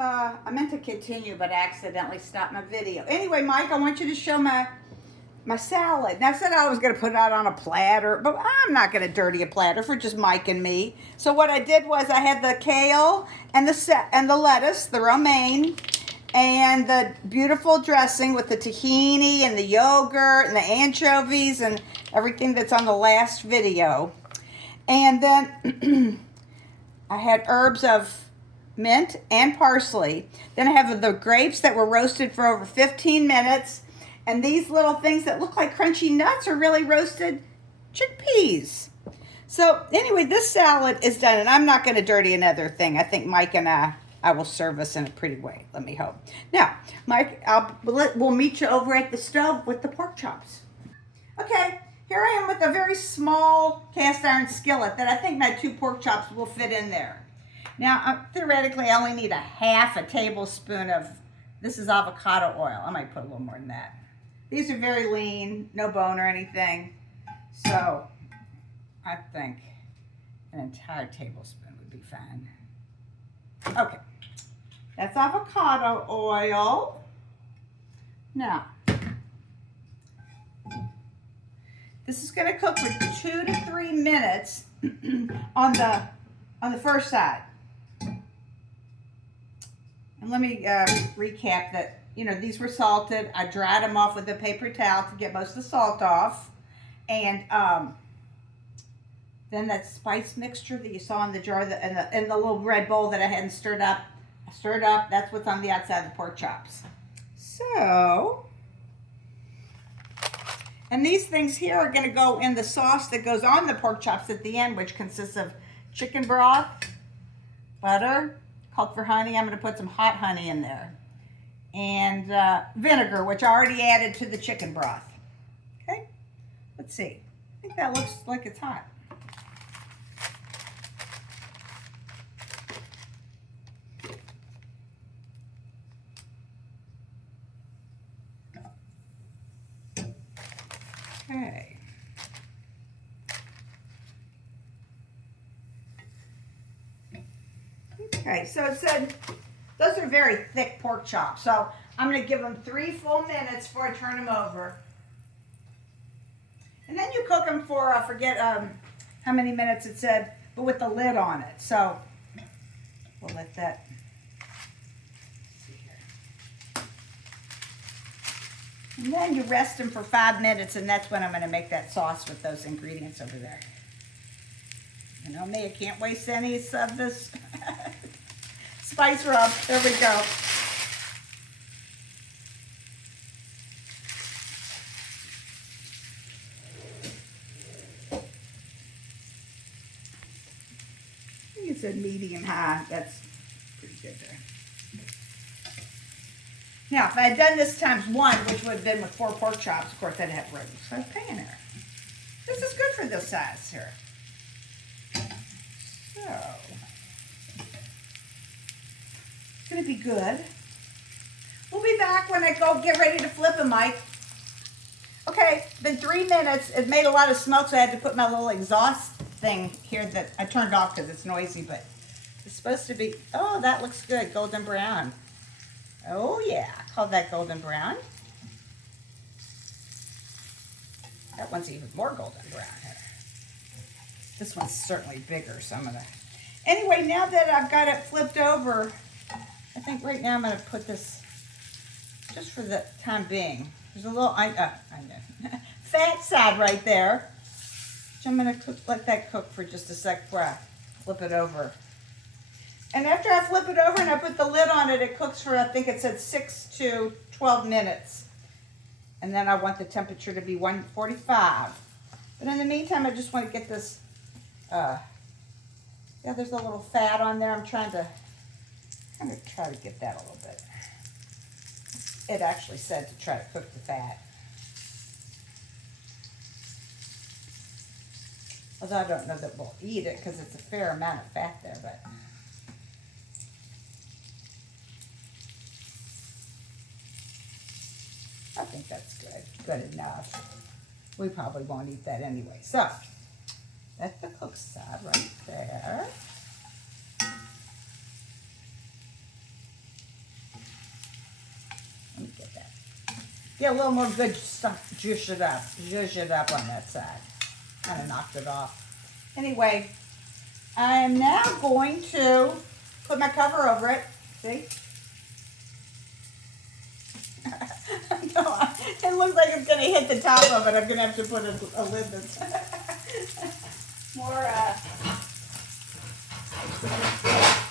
I meant to continue, but I accidentally stopped my video. Anyway, Mike, I want you to show my salad. And I said I was going to put it out on a platter, but I'm not going to dirty a platter for just Mike and me. So what I did was I had the kale and the lettuce, the romaine, and the beautiful dressing with the tahini and the yogurt and the anchovies and everything that's on the last video. And then I had herbs of mint and parsley. Then I have the grapes that were roasted for over 15 minutes. And these little things that look like crunchy nuts are really roasted chickpeas. So anyway, this salad is done, and I'm not going to dirty another thing. I think Mike and I will serve us in a pretty way, let me hope. Now, Mike, we'll meet you over at the stove with the pork chops. Okay, here I am with a very small cast iron skillet that I think my 2 pork chops will fit in there. Now, theoretically, I only need a half a tablespoon of, this is avocado oil. I might put a little more than that. These are very lean, no bone or anything. So, I think an entire tablespoon would be fine. Okay, that's avocado oil. Now, this is going to cook for 2 to 3 minutes on the first side. And let me recap that. You know, these were salted. I dried them off with a paper towel to get most of the salt off. And then that spice mixture that you saw in the jar, in the little red bowl that I hadn't stirred up. I stirred up. That's what's on the outside of the pork chops. So, and these things here are going to go in the sauce that goes on the pork chops at the end, which consists of chicken broth, butter, called for honey. I'm going to put some hot honey in there. And vinegar, which I already added to the chicken broth. Okay, let's see. I think that looks like it's hot. Okay. Okay, so it said those are very thick pork chops, so I'm going to give them 3 full minutes before I turn them over. And then you cook them for, I forget how many minutes it said, but with the lid on it. So we'll let that, see here. And then you rest them for 5 minutes, and that's when I'm going to make that sauce with those ingredients over there. You know me, I can't waste any of this spice rub. There we go. I think it said medium high. That's pretty good there. Now, if I had done this times 1, which would have been with 4 pork chops, of course I'd have room. So I'm paying there. This is good for this size here. So, it's going to be good. We'll be back when I go get ready to flip them, Mike. Okay, been 3 minutes. It made a lot of smoke, so I had to put my little exhaust thing here that I turned off because it's noisy, but it's supposed to be, oh, that looks good, golden brown. Oh yeah, I call that golden brown. That one's even more golden brown here. This one's certainly bigger, so I'm gonna, anyway, now that I've got it flipped over, I think right now I'm gonna put this, just for the time being, there's a little, I know, fat side right there, which I'm gonna let that cook for just a sec before I flip it over. And after I flip it over and I put the lid on it, it cooks for, I think it said 6 to 12 minutes. And then I want the temperature to be 145. But in the meantime, I just want to get this, yeah, there's a little fat on there. I'm trying to try to get that a little bit. It actually said to try to cook the fat. Although I don't know that we'll eat it because it's a fair amount of fat there, but. I think that's good enough. We probably won't eat that anyway. So, that's the cooked side right there. Get a little more good stuff, zhuzh it up on that side. Kind of knocked it off. Anyway, I am now going to put my cover over it. See? No, it looks like it's going to hit the top of it. I'm going to have to put a lid that's more,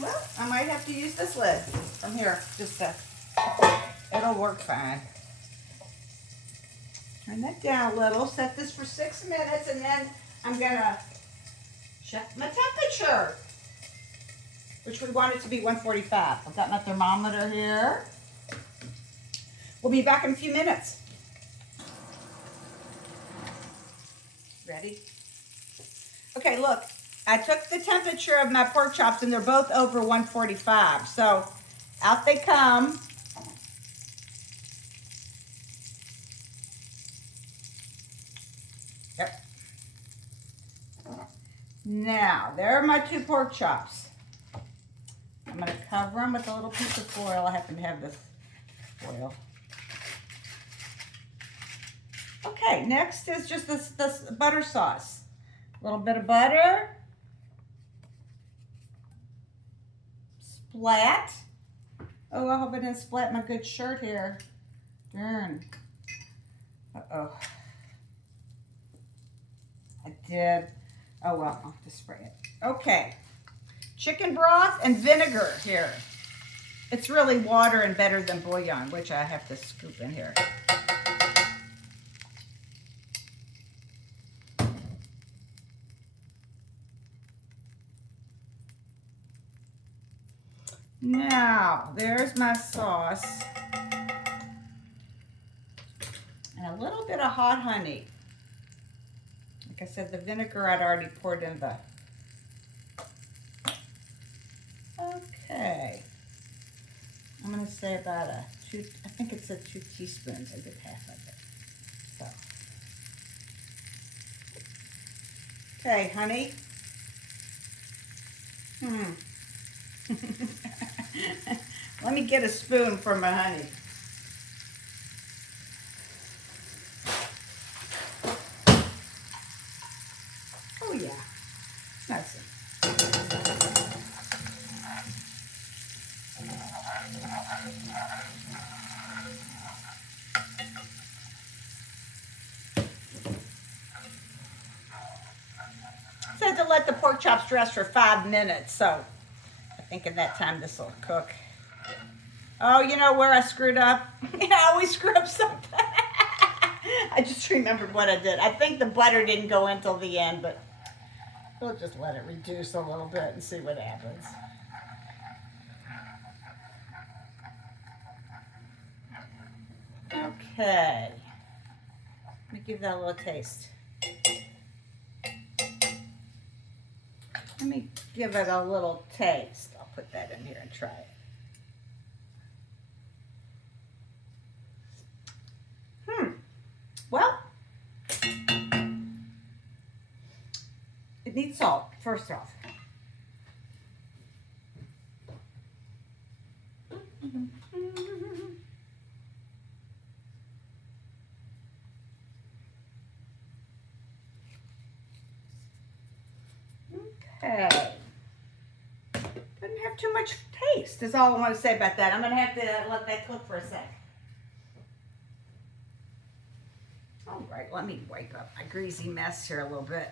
well, I might have to use this lid from here. Just to, it'll work fine. Turn that down a little. Set this for 6 minutes, and then I'm going to check my temperature, which we want it to be 145. I've got my thermometer here. We'll be back in a few minutes. Ready? Okay, look. I took the temperature of my pork chops, and they're both over 145. So out they come. Yep. Now, there are my 2 pork chops. I'm going to cover them with a little piece of foil. I happen to have this foil. Okay, next is just this butter sauce. A little bit of butter. Splat. Oh, I hope I didn't splat my good shirt here. Darn. Uh-oh. I did. Oh, well, I'll have to spray it. Okay. Chicken broth and vinegar here. It's really water and better than bouillon, which I have to scoop in here. Now, there's my sauce. And a little bit of hot honey. Like I said, the vinegar I'd already poured in the... Okay. I'm going to say about I think it said 2 teaspoons. I did half of it. So. Okay, honey. Let me get a spoon for my honey. Oh yeah, that's it. Said to let the pork chops rest for 5 minutes, so I think in that time this will cook. Oh, you know where I screwed up? I always screw up something. I just remembered what I did. I think the butter didn't go in till the end, but we'll just let it reduce a little bit and see what happens. Okay. Let me give that a little taste. Let me give it a little taste. I'll put that in here and try it. Well, it needs salt, first off. Okay. Doesn't have too much taste, is all I want to say about that. I'm going to have to let that cook for a sec. All right, let me wipe up my greasy mess here a little bit.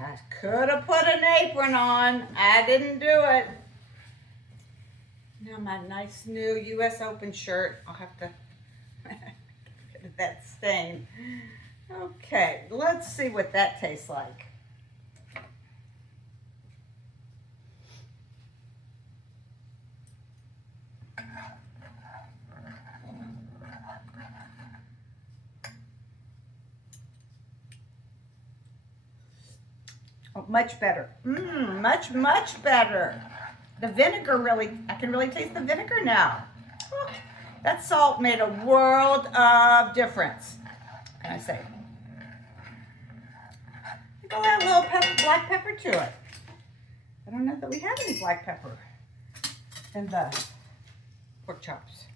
I could have put an apron on. I didn't do it. Now my nice new US Open shirt. I'll have to get rid of that stain. Okay, let's see what that tastes like. Oh, much better. Much better. The vinegar really, I can really taste the vinegar now. Oh, that salt made a world of difference. What can I say? I think I'll add a little black pepper to it. I don't know that we have any black pepper in the pork chops.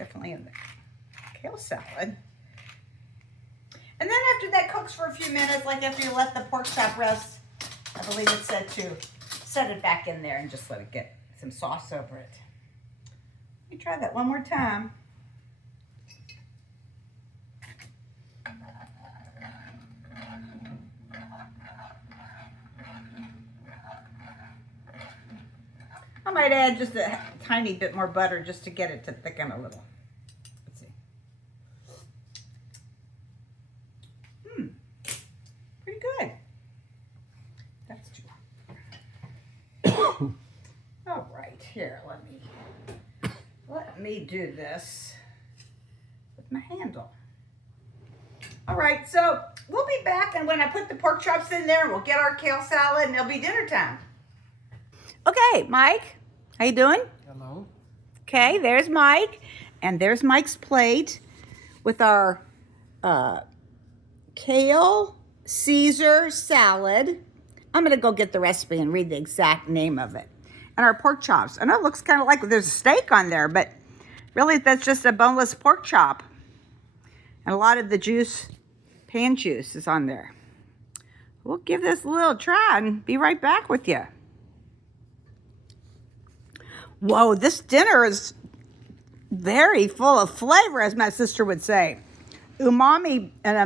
definitely in the kale salad. And then after that cooks for a few minutes, like after you let the pork chop rest, I believe it said to set it back in there and just let it get some sauce over it. Let me try that one more time. I might add just a tiny bit more butter just to get it to thicken a little. Let's see. Pretty good. That's too. All right, here, let me do this with my handle. All right, so we'll be back, and when I put the pork chops in there, we'll get our kale salad, and it'll be dinner time. Okay, Mike, how you doing? Hello. Okay, there's Mike, and there's Mike's plate with our Kale Caesar Salad. I'm gonna go get the recipe and read the exact name of it. And our pork chops. I know it looks kind of like there's a steak on there, but really that's just a boneless pork chop. And a lot of the juice, pan juice is on there. We'll give this a little try and be right back with you. Whoa, this dinner is very full of flavor, as my sister would say. Umami and a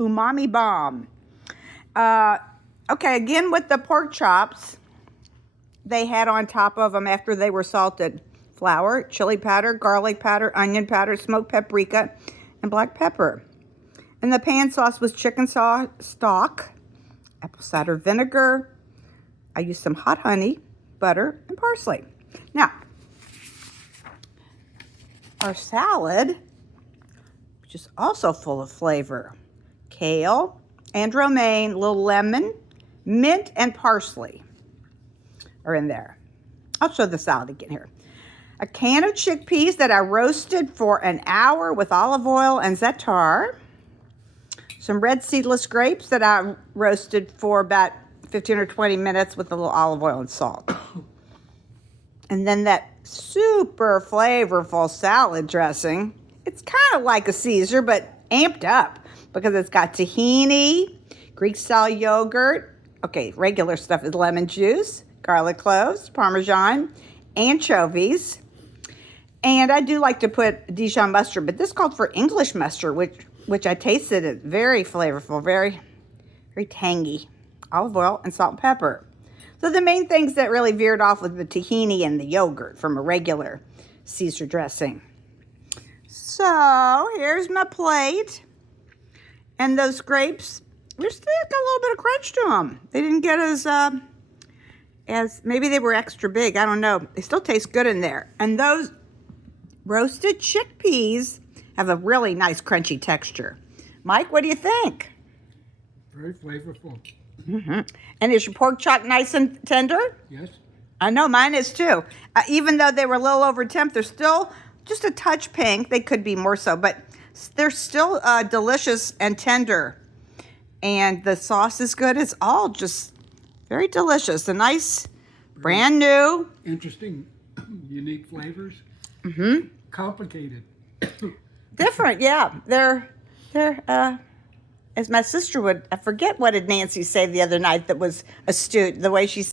umami bomb. Okay, again with the pork chops, they had on top of them after they were salted flour, chili powder, garlic powder, onion powder, smoked paprika, and black pepper. And the pan sauce was chicken stock, apple cider vinegar. I used some hot honey, butter, and parsley. Now, our salad, which is also full of flavor. Kale and romaine, little lemon, mint, and parsley are in there. I'll show the salad again here. A can of chickpeas that I roasted for an hour with olive oil and za'atar. Some red seedless grapes that I roasted for about 15 or 20 minutes with a little olive oil and salt. And then that super flavorful salad dressing. It's kind of like a Caesar, but amped up because it's got tahini, Greek-style yogurt. Okay, regular stuff is lemon juice, garlic cloves, Parmesan, anchovies. And I do like to put Dijon mustard, but this called for English mustard, which I tasted. It's very flavorful, very, very tangy. Olive oil and salt and pepper. So the main things that really veered off was the tahini and the yogurt from a regular Caesar dressing. So here's my plate. And those grapes, they're still got a little bit of crunch to them. They didn't get as maybe they were extra big. I don't know. They still taste good in there. And those roasted chickpeas have a really nice crunchy texture. Mike, what do you think? Very flavorful. Mm-hmm. And is your pork chop nice and tender? Yes. I know mine is too. Even though they were a little over temp, they're still just a touch pink. They could be more so, but they're still delicious and tender. And the sauce is good. It's all just very delicious. A nice, brand new. Interesting, unique flavors. Mm-hmm. Complicated. Different, yeah. They're as my sister would, I forget what did Nancy say the other night that was astute, the way she